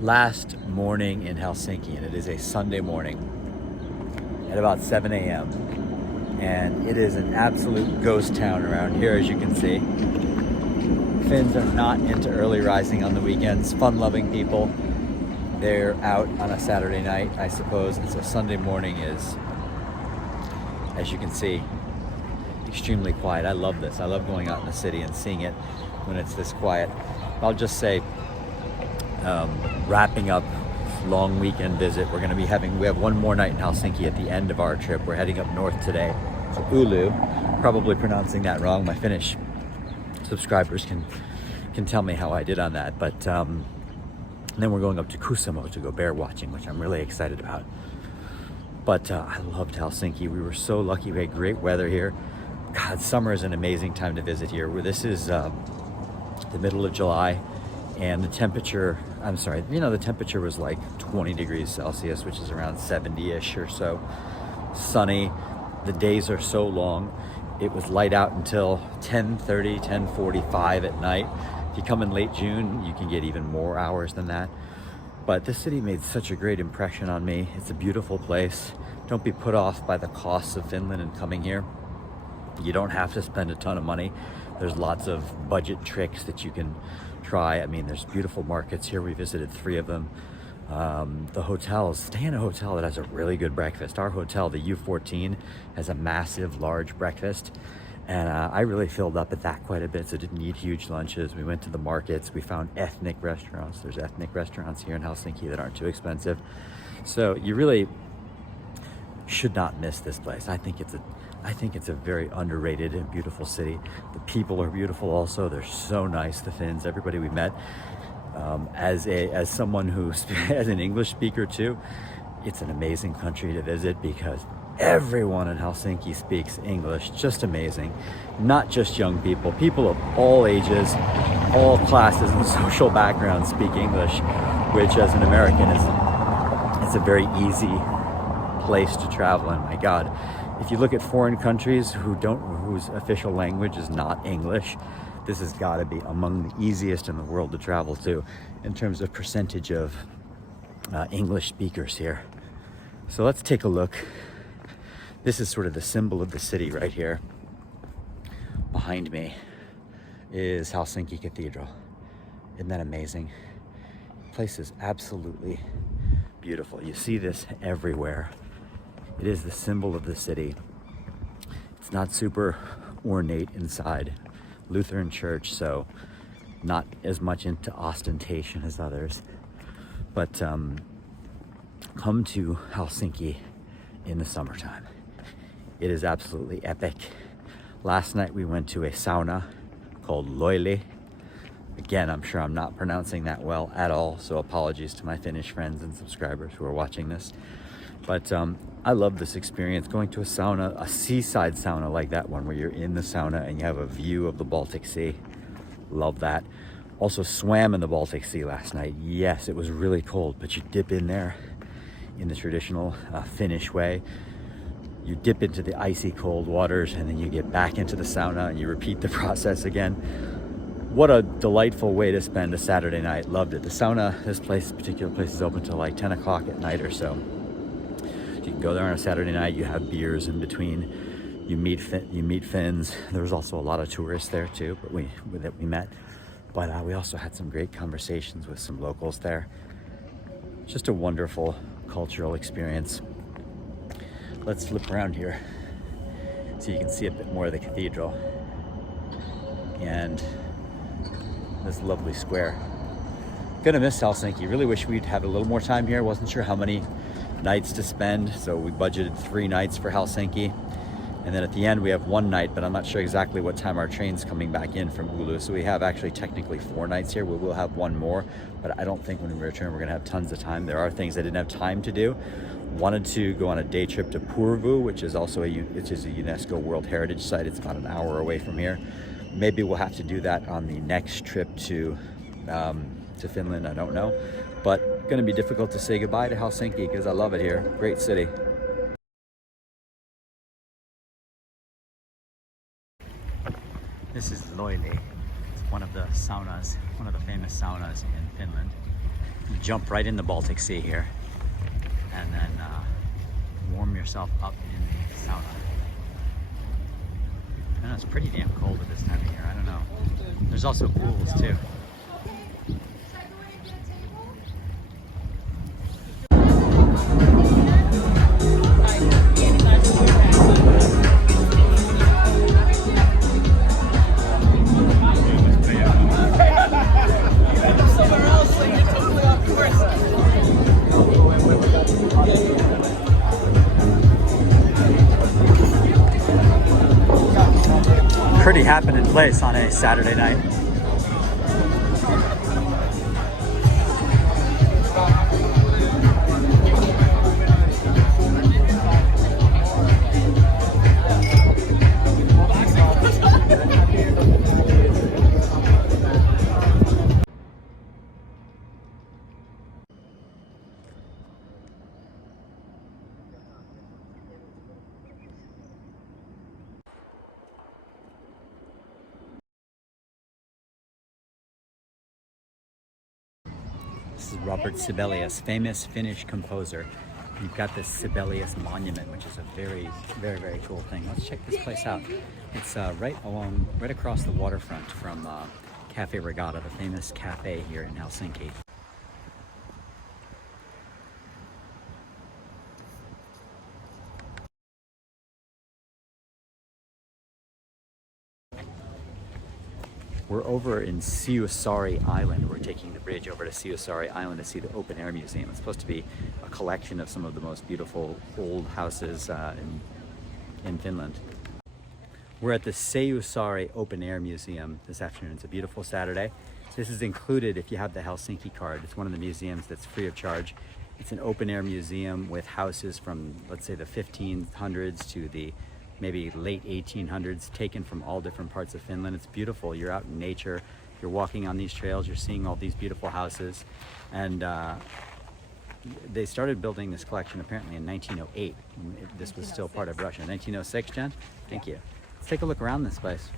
last morning in Helsinki, and it is a Sunday morning at about 7 a.m. And it is an absolute ghost town around here, as you can see. Finns are not into early rising on the weekends, fun-loving people. They're out on a Saturday night, I suppose, and so Sunday morning is, as you can see, extremely quiet. I love this. I love going out in the city and seeing it when it's this quiet. I'll just say, wrapping up long weekend visit, we have one more night in Helsinki at the end of our trip. We're heading up north today to Oulu, probably pronouncing that wrong. My Finnish subscribers can tell me how I did on that, but then we're going up to Kuusamo to go bear watching, which I'm really excited about. But I loved Helsinki. We were so lucky. We had great weather here. God, summer is an amazing time to visit here. This is the middle of July, and the temperature was like 20 degrees Celsius, which is around 70-ish or so. Sunny. The days are so long. It was light out until 10:30, 10:45 at night. If you come in late June, you can get even more hours than that. But this city made such a great impression on me. It's a beautiful place. Don't be put off by the costs of Finland and coming here. You don't have to spend a ton of money. There's lots of budget tricks that you can try. I mean, there's beautiful markets here. We visited 3 of them. The hotels, stay in a hotel that has a really good breakfast. Our hotel, the U14, has a massive, large breakfast. And I really filled up at that quite a bit, so didn't eat huge lunches. We went to the markets. We found ethnic restaurants. There's ethnic restaurants here in Helsinki that aren't too expensive. So you really should not miss this place. I think it's a very underrated and beautiful city. The people are beautiful also. They're so nice, the Finns, everybody we met. As someone as an English speaker too, it's an amazing country to visit because everyone in Helsinki speaks English. Just amazing. Not just young people. People of all ages, all classes and social backgrounds speak English, which as an American it's a very easy place to travel in. My God, if you look at foreign countries whose official language is not English, this has got to be among the easiest in the world to travel to in terms of percentage of English speakers here. So let's take a look. This is sort of the symbol of the city right here. Behind me is Helsinki Cathedral. Isn't that amazing? The place is absolutely beautiful. You see this everywhere. It is the symbol of the city. It's not super ornate inside. Lutheran church, so not as much into ostentation as others. But come to Helsinki in the summertime. It is absolutely epic. Last night we went to a sauna called Loili. Again, I'm sure I'm not pronouncing that well at all, so apologies to my Finnish friends and subscribers who are watching this. But I love this experience, going to a sauna, a seaside sauna like that one where you're in the sauna and you have a view of the Baltic Sea. Love that. Also swam in the Baltic Sea last night. Yes, it was really cold, but you dip in there in the traditional Finnish way. You dip into the icy cold waters and then you get back into the sauna and you repeat the process again. What a delightful way to spend a Saturday night. Loved it. The sauna, this particular place is open till like 10 o'clock at night or so. You can go there on a Saturday night. You have beers in between. You meet Finns. There was also a lot of tourists there too, but we met. But we also had some great conversations with some locals there. Just a wonderful cultural experience. Let's flip around here so you can see a bit more of the cathedral and this lovely square. Gonna miss Helsinki. Really wish we'd have a little more time here. Wasn't sure how many nights to spend, so we budgeted 3 nights for Helsinki, and then at the end we have 1 night, but I'm not sure exactly what time our train's coming back in from Oulu, so we have actually technically 4 nights here. We will have 1 more, but I don't think when we return we're gonna have tons of time. There are things I didn't have time to do. Wanted to go on a day trip to Purvu, which is also a UNESCO World Heritage Site. It's about an hour away from here. Maybe we'll have to do that on the next trip to Finland, I don't know. But gonna be difficult to say goodbye to Helsinki because I love it here. Great city. This is Loili. It's one of the saunas, one of the famous saunas in Finland. You jump right in the Baltic Sea here, and then warm yourself up in the sauna. I know it's pretty damn cold at this time of year. I don't know. There's also pools too. Pretty happening place on a Saturday night. This is Robert Sibelius, famous Finnish composer. You've got this Sibelius monument, which is a very, very, very cool thing. Let's check this place out. It's right across the waterfront from Cafe Regatta, the famous cafe here in Helsinki. We're over in Siusaari Island. We're taking the bridge over to Siusaari Island to see the open air museum. It's supposed to be a collection of some of the most beautiful old houses in Finland. We're at the Siusaari Open Air Museum this afternoon. It's a beautiful Saturday. This is included if you have the Helsinki card. It's one of the museums that's free of charge. It's an open air museum with houses from, let's say, the 1500s to the maybe late 1800s, taken from all different parts of Finland. It's beautiful. You're out in nature, you're walking on these trails, you're seeing all these beautiful houses. And they started building this collection apparently in 1908. This was still part of Russia. 1906, Jen? Thank you. Let's take a look around this place.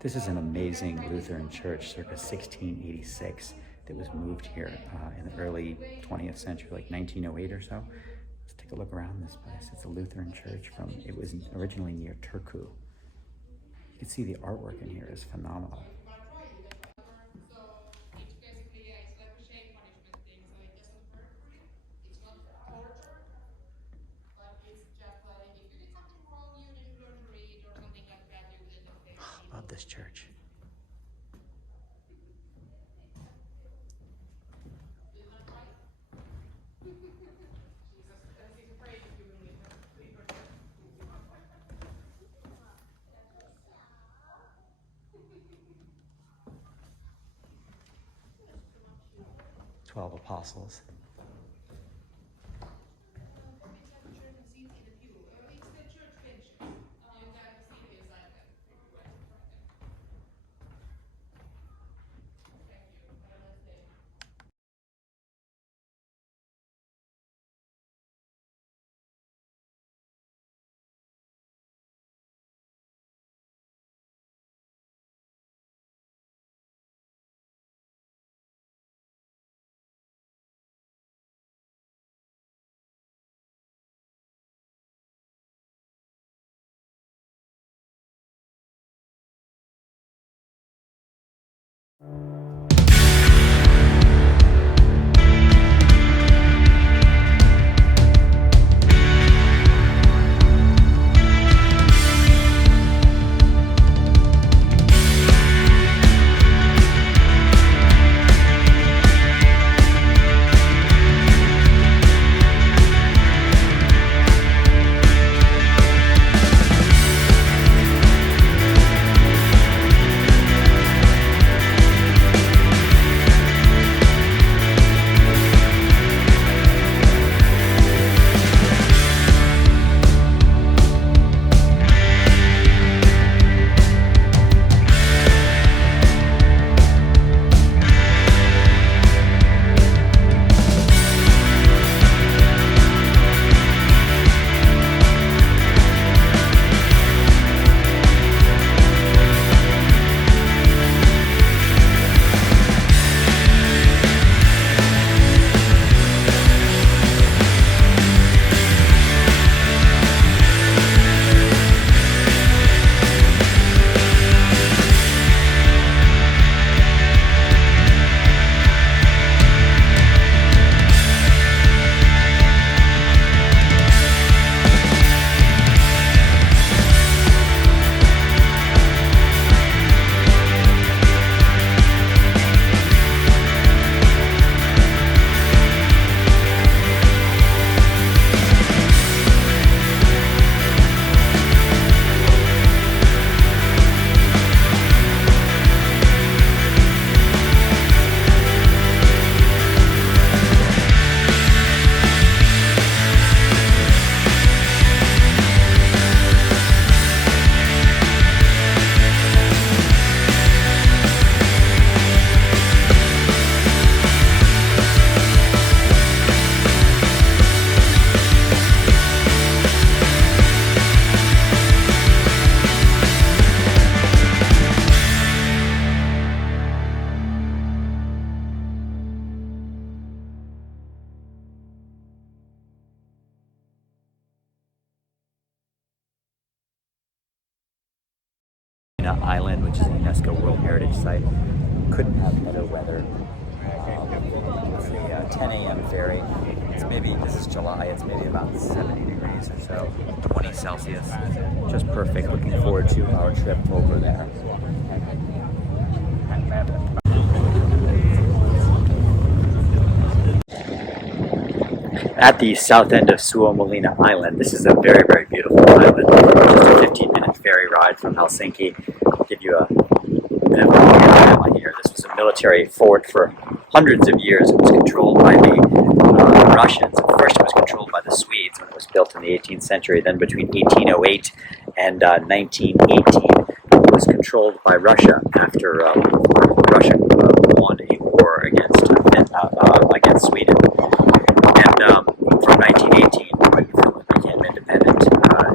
This is an amazing Lutheran church circa 1686 that was moved here in the early 20th century, like 1908 or so. Let's take a look around this place. It's a Lutheran church it was originally near Turku. You can see the artwork in here is phenomenal. Love this church. "12 Apostles." Suomenlinna Island, which is a UNESCO World Heritage Site. Couldn't have better weather. It's a 10 a.m. ferry. It's maybe, this is July, it's maybe about 70 degrees or so, 20 Celsius. Just perfect. Looking forward to our trip over there. At the south end of Suomenlinna Island, this is a very, very beautiful island. Just a 15-minute ferry ride from Helsinki. I'll give you a bit of a panorama here. This was a military fort for hundreds of years. It was controlled by the Russians. First it was controlled by the Swedes when it was built in the 18th century. Then between 1808 and 1918, it was controlled by Russia after Russia won a war against Sweden. And from 1918, when Finland became independent,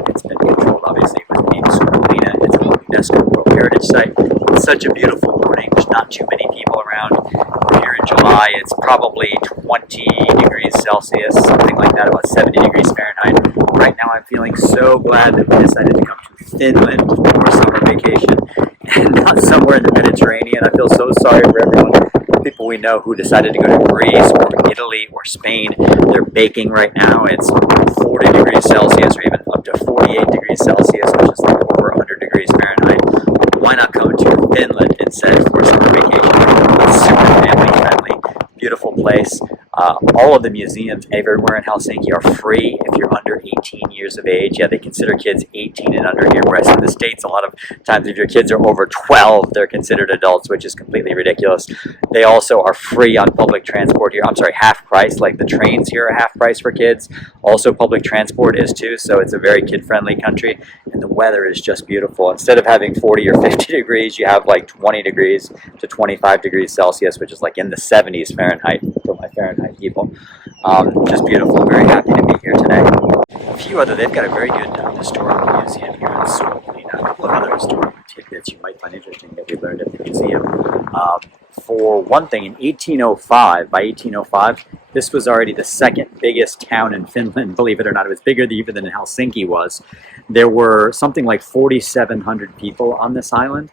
it's been controlled, obviously, with the name Suomenlinna. It's a UNESCO World Heritage Site. It's such a beautiful morning. There's not too many people around. We're here in July. It's probably 20 degrees Celsius, something like that, about 70 degrees Fahrenheit. Right now, I'm feeling so glad that we decided to come to Finland for summer vacation and not somewhere in the Mediterranean. I feel so sorry for everyone. People we know who decided to go to Greece or Italy or Spain. They're baking right now. It's 40 degrees Celsius or even up to 48 degrees Celsius, which is like over 100 degrees Fahrenheit. Why not come to Finland instead for summer vacation? It's super family friendly, beautiful place. All of the museums everywhere in Helsinki are free if you're under 18 years of age. Yeah, they consider kids 18 and under here, whereas in the States, a lot of times if your kids are over 12, they're considered adults, which is completely ridiculous. They also are free on public transport here. I'm sorry, half price, like the trains here are half price for kids. Also, public transport is too, so it's a very kid-friendly country, and the weather is just beautiful. Instead of having 40 or 50 degrees, you have like 20 degrees to 25 degrees Celsius, which is like in the 70s Fahrenheit for my Fahrenheit people. Just beautiful. Very happy to be here today. They've got a very good historical museum here in Suomenlinna. A couple of other historical tidbits you might find interesting that we learned at the museum. For one thing, in 1805, by 1805, this was already the second biggest town in Finland. Believe it or not, it was bigger even than Helsinki was. There were something like 4,700 people on this island.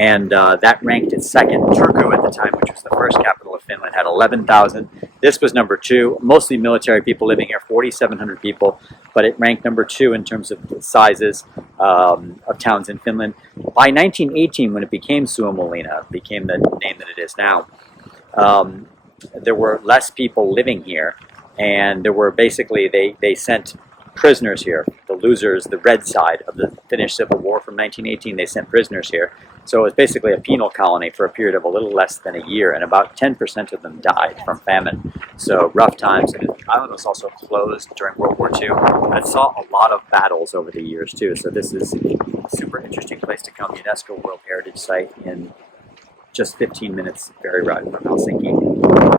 And that ranked it second. Turku at the time, which was the first capital of Finland, had 11,000. This was number two, mostly military people living here, 4,700 people, but it ranked number two in terms of the sizes of towns in Finland. By 1918, when it became Suomenlinna, became the name that it is now, there were less people living here, and there were basically, they sent prisoners here, the losers, the red side of the Finnish Civil War from 1918, they sent prisoners here. So it was basically a penal colony for a period of a little less than a year, and about 10% of them died from famine. So rough times. And the island was also closed during World War II, and it saw a lot of battles over the years too. So this is a super interesting place to come. UNESCO World Heritage Site in just 15 minutes ferry ride from Helsinki.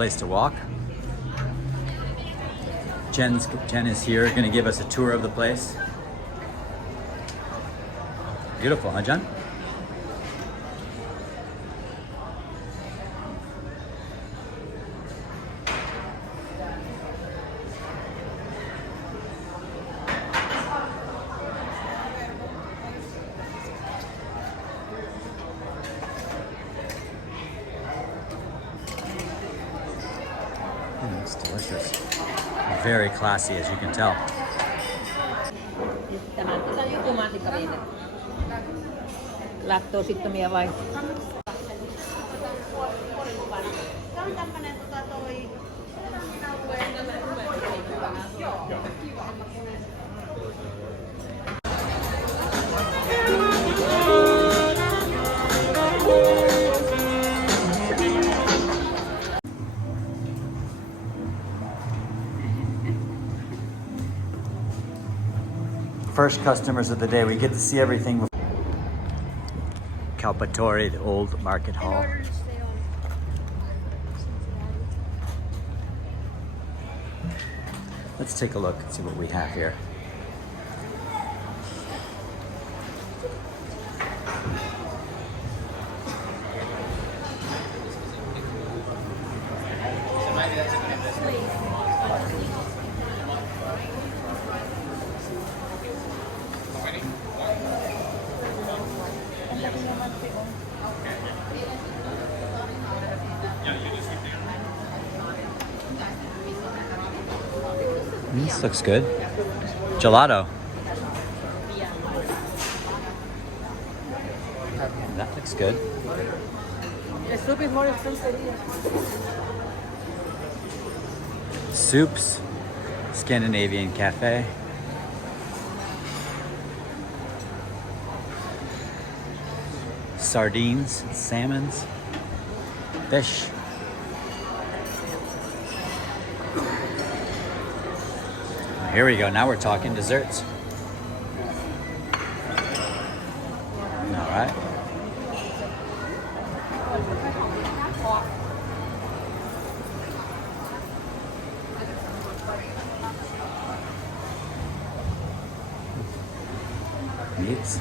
place to walk. Jen is here, going to give us a tour of the place. Beautiful, huh, Jen? It's delicious. Very classy, as you can tell. Laktoosittomia vai? First customers of the day. We get to see everything. Calpatori, the old market hall. Let's take a look and see what we have here. This looks good. Gelato. That looks good. The soup is more expensive. Soups. Scandinavian cafe. Sardines, salmons, fish. Here we go. Now we're talking desserts. All right. Meats.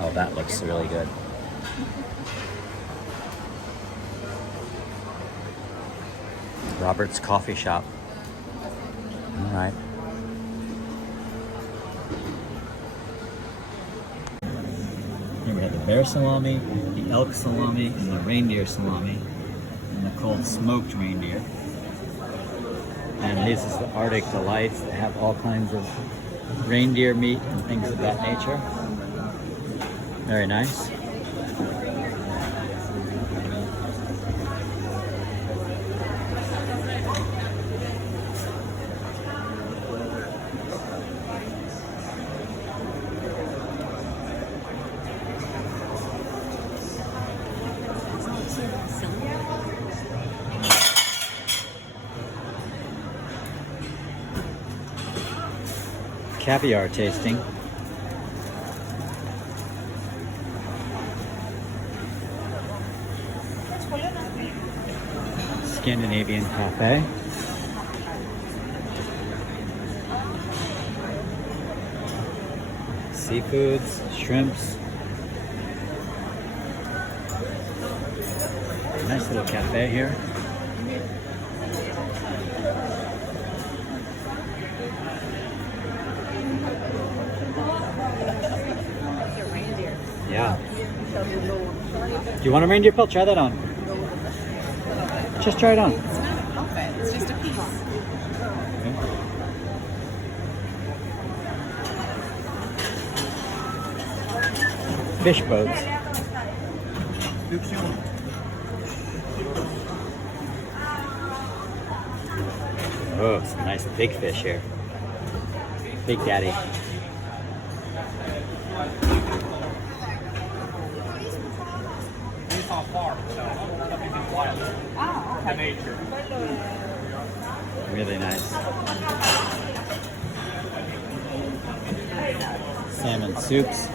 Oh, that looks really good. Robert's Coffee Shop. All right. Here we have the bear salami, the elk salami, and the reindeer salami, and the cold smoked reindeer. And this is the Arctic Delights that have all kinds of reindeer meat and things of that nature. Very nice. Caviar tasting. Scandinavian cafe. Seafoods, shrimps. Nice little cafe here. Yeah. Do you want a reindeer pelt? Try that on. Just try it on. It's not a outfit, it's just a piece. Okay. Fish boats. Oh, some nice big fish here. Big Daddy. Oh, okay. Nature. Really nice. salmon soups.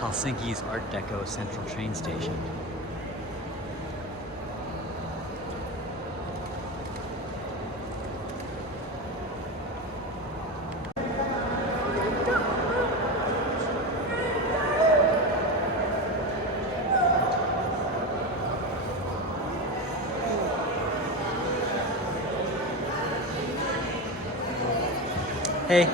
Helsinki's Art Deco Central train station. Hey.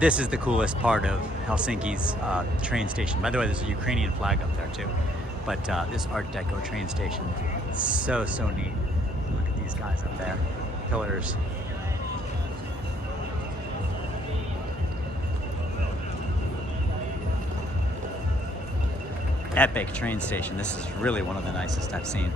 This is the coolest part of Helsinki's train station. By the way, there's a Ukrainian flag up there too. But this Art Deco train station, so neat. Look at these guys up there, pillars. Epic train station. This is really one of the nicest I've seen.